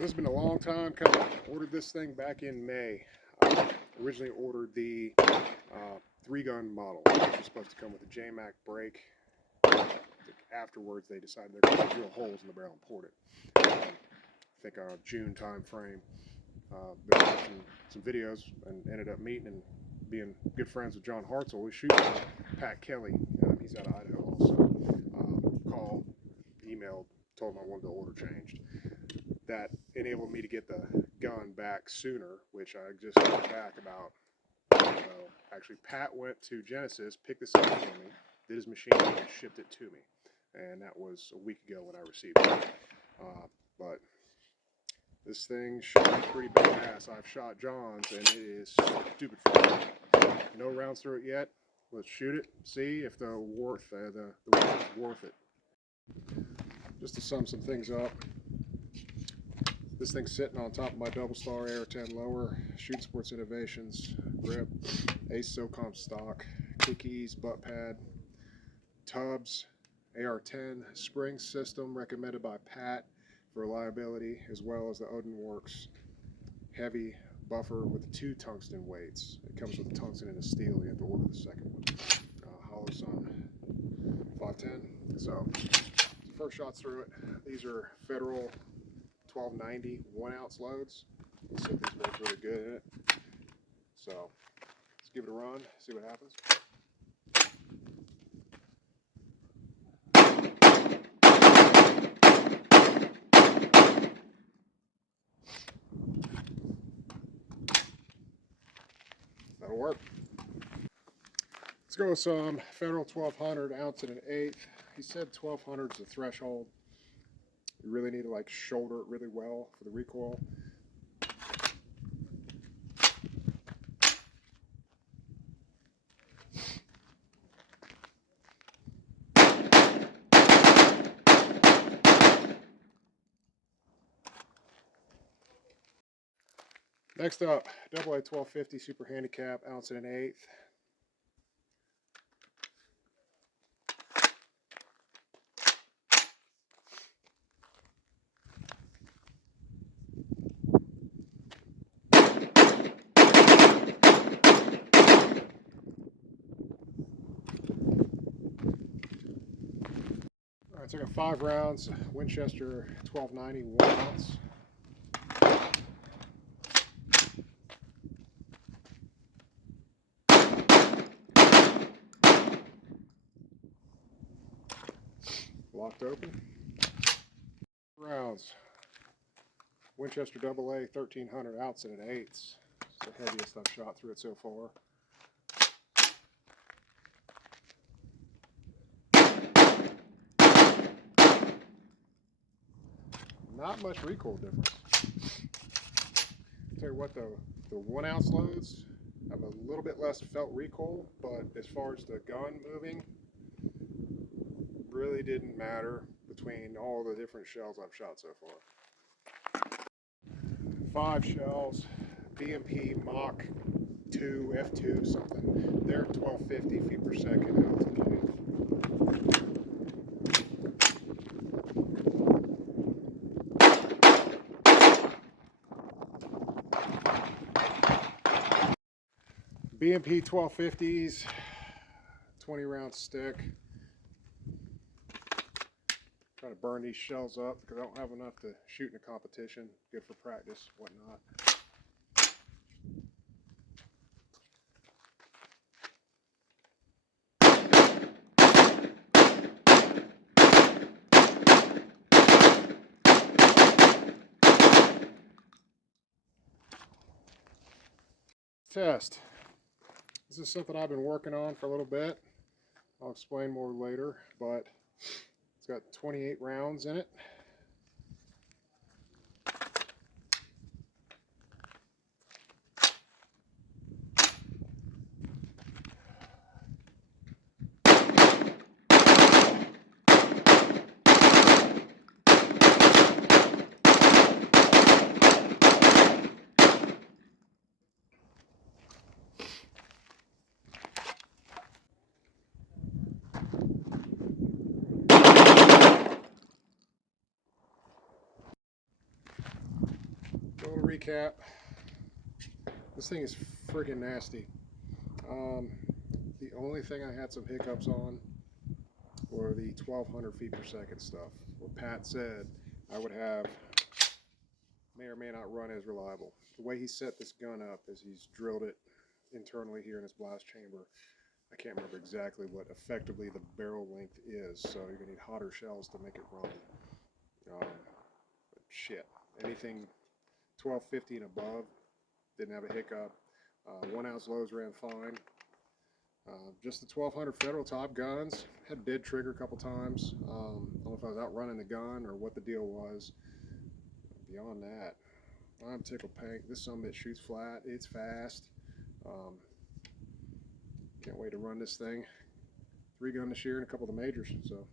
So this has been a long time coming. Ordered this thing back in May. Originally ordered the 3-gun model, which was supposed to come with a JMac brake. Afterwards, they decided they're going to drill holes in the barrel and port it. I think June time frame. Been watching some videos and ended up meeting and being good friends with John Hartzell. We shoot Pat Kelly. He's out of Idaho also. Called, emailed, told him I wanted the order changed. That enabled me to get the gun back sooner, which I just got back about, actually Pat went to Genesis, picked this up for me, did his machine, and shipped it to me. And that was a week ago when I received it. But this thing shot pretty badass. I've shot John's and it is stupid fun. No rounds through it yet. Let's shoot it, see if the worth is worth it. Just to sum some things up, this thing's sitting on top of my Double Star AR-10 lower, Shooting Sports Innovations grip, Ace SOCOM stock, cookies, butt pad, tubs, AR-10 spring system recommended by Pat for reliability, as well as the Odin Works heavy buffer with 2 tungsten weights. It comes with tungsten and a steel. You have to order the second one. Holosun 510. So first shots through it. These are Federal 1290 1-ounce loads. They said these work really good in it. So let's give it a run, see what happens. That'll work. Let's go with some Federal 1200 ounce and an eighth. He said 1200 is the threshold. You really need to like shoulder it really well for the recoil. Next up, AA 1250 Super Handicap, ounce and an eighth. All right, so I got 5 rounds, Winchester 1290 1-ounce. Locked open. Rounds, Winchester AA 1300 ounce and an eighth. It's the heaviest I've shot through it so far. Not much recoil difference. I'll tell you what though, the 1-ounce loads have a little bit less felt recoil, but as far as the gun moving, really didn't matter between all the different shells I've shot so far. 5 shells, BMP Mach 2, F2 something. They're 1250 feet per second altitude. BMP 1250s, 20 round stick. Try to burn these shells up because I don't have enough to shoot in a competition. Good for practice, whatnot. Test. This is something I've been working on for a little bit. I'll explain more later, but it's got 28 rounds in it. recap, this thing is freaking nasty. The only thing I had some hiccups on were the 1200 feet per second stuff. What Pat said I would have may or may not run as reliable. The way he set this gun up is he's drilled it internally here in his blast chamber. I can't remember exactly what effectively the barrel length is, so you're gonna need hotter shells to make it run. But shit, anything 1250 and above didn't have a hiccup. 1 ounce lows ran fine. Just the 1200 Federal top guns had dead trigger a couple times. I don't know if I was outrunning the gun or what the deal was. Beyond that, I'm tickled pink. This summit shoots flat. It's fast. Can't wait to run this thing. 3 gun this year and a couple of the majors. So.